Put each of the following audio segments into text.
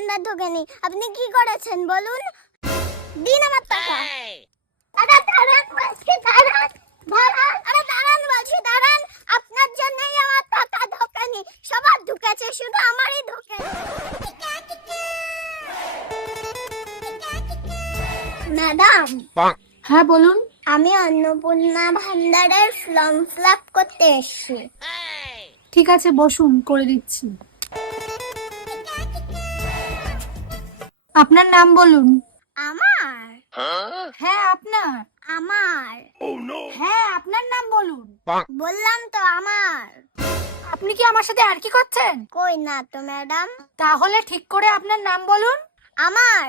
ভান্ডার ঢোকেনি। আপনি কি করেছেন বলুন? দিন আমার টাকা। দাদা দাঁড়ান বলছি, দাঁড়ান দাঁড়ান, আরে দাঁড়ান বলছি, দাঁড়ান। আপনার জন্যই আমার টাকা ঢোকেনি, সবার ঢুকেছে, শুধু আমারই ঢোকেনি। ম্যাডাম, হ্যাঁ বলুন। আমি অন্নপূর্ণা ভান্ডারের ফর্ম ফিল আপ করতে এসেছি। ঠিক আছে বসুন, করে দিচ্ছি। আপনার নাম বলুন। আমার হ্যাঁ আপনার। আমার হ্যাঁ আপনার নাম বলুন। বললাম তো আমার। আপনি কি আমার সাথে আর কি করছেন? কই না তো ম্যাডাম। তাহলে ঠিক করে আপনার নাম বলুন। আমার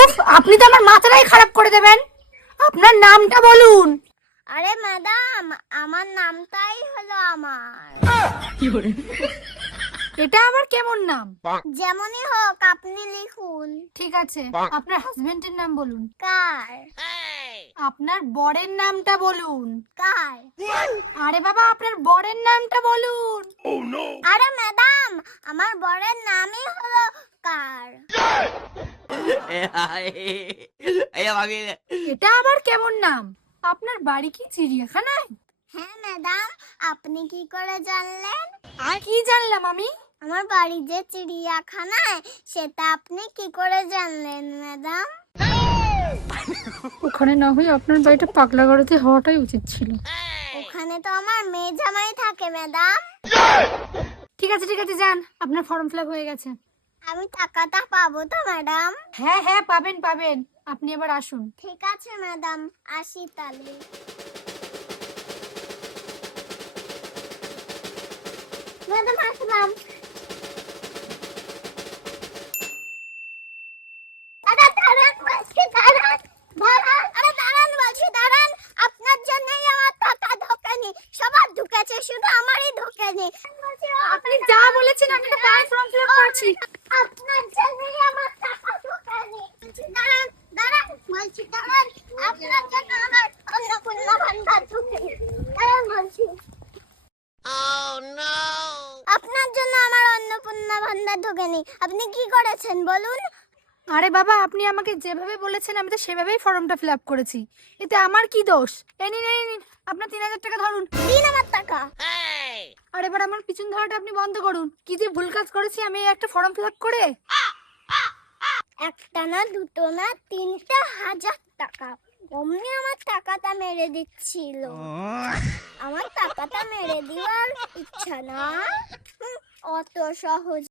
উফ, আপনি তো আমার মাথাটাই খারাপ করে দেবেন। আপনার নামটা বলুন। আরে ম্যাডাম, আমার নামটাই হলো আমার। এটা আবার কেমন নাম? যেমনই হোক আপনি লিখুন। ঠিক আছে, আপনার হাজবেন্ডের নাম বলুন। কার? আপনার বরের নামটা বলুন। কার? আরে বাবা, আপনার বরের নামটা বলুন। আরে ম্যাডাম, আমার বরের নামই হলো কার। এটা আবার কেমন নাম? আপনার বাড়ি কি চিড়িয়াখানায়? হ্যাঁ ম্যাডাম, আপনি কি করে জানলেন? কি জানলাম আমি? আমার বাড়ি যে চিড়িয়াখানায়, সেটা আপনি কি করে জানলেন ম্যাডাম? ওখানে না হয়ে আপনার বাড়িটা পাগলাগারদে হওয়াটাই উচিত ছিল। ওখানে তো আমার মেয়ে জামাই থাকে ম্যাডাম। ঠিক আছে ঠিক আছে, যান, আপনার ফর্ম ফিল আপ হয়ে গেছে। আমি টাকাটা পাবো তো ম্যাডাম? হ্যাঁ হ্যাঁ, পাবেন পাবেন। আপনি এবার আসুন। ঠিক আছে ম্যাডাম, আসি তাহলে। ম্যাডাম আসলাম। দাদা দাঁড়ান বলছি, দাঁড়ান দাঁড়ান, আরে দাঁড়ান বলছি, দাঁড়ান। আপনার জন্যই আমার টাকা ঢোকেনি, সবার ঢুকেছে, শুধু আমারই ঢোকেনি। আপনি যা বলেছেন আমি তো তাই ফর্ম ফিল আপ করছি। আপনার জন্যই আমার টাকা ঢোকেনি। দাঁড়ান দাঁড়ান বলছি, দাঁড়ান। আপনার জন্য আমার অন্নপূর্ণা ভান্ডার ঢোকেনি। দাঁড়ান বলছি। আপনার জন্য আমার অন্নপূর্ণা ভান্ডার ঢোকেনি। আপনি কি করেছেন বলুন? আরে বাবা, আপনি আমাকে যেভাবে বলেছেন আমি তো সেভাবেই ফর্মটা ফিল আপ করেছি। এতে আমার কি দোষ? এই নিন এই নিন, আপনার 3000 টাকা ধরুন। দিন আমার টাকা। আর এবার আমার পিছন ধরাটা আপনি বন্ধ করুন। কি যে ভুল কাজ করেছি আমি এই একটা ফর্ম ফিল আপ করে। একটা না, দুটো না, 3,000 টাকা। অমনি আমার টাকাটা মেরে দিচ্ছিল। আমার টাকাটা মেরে দেওয়ার ইচ্ছা না, অত সহজ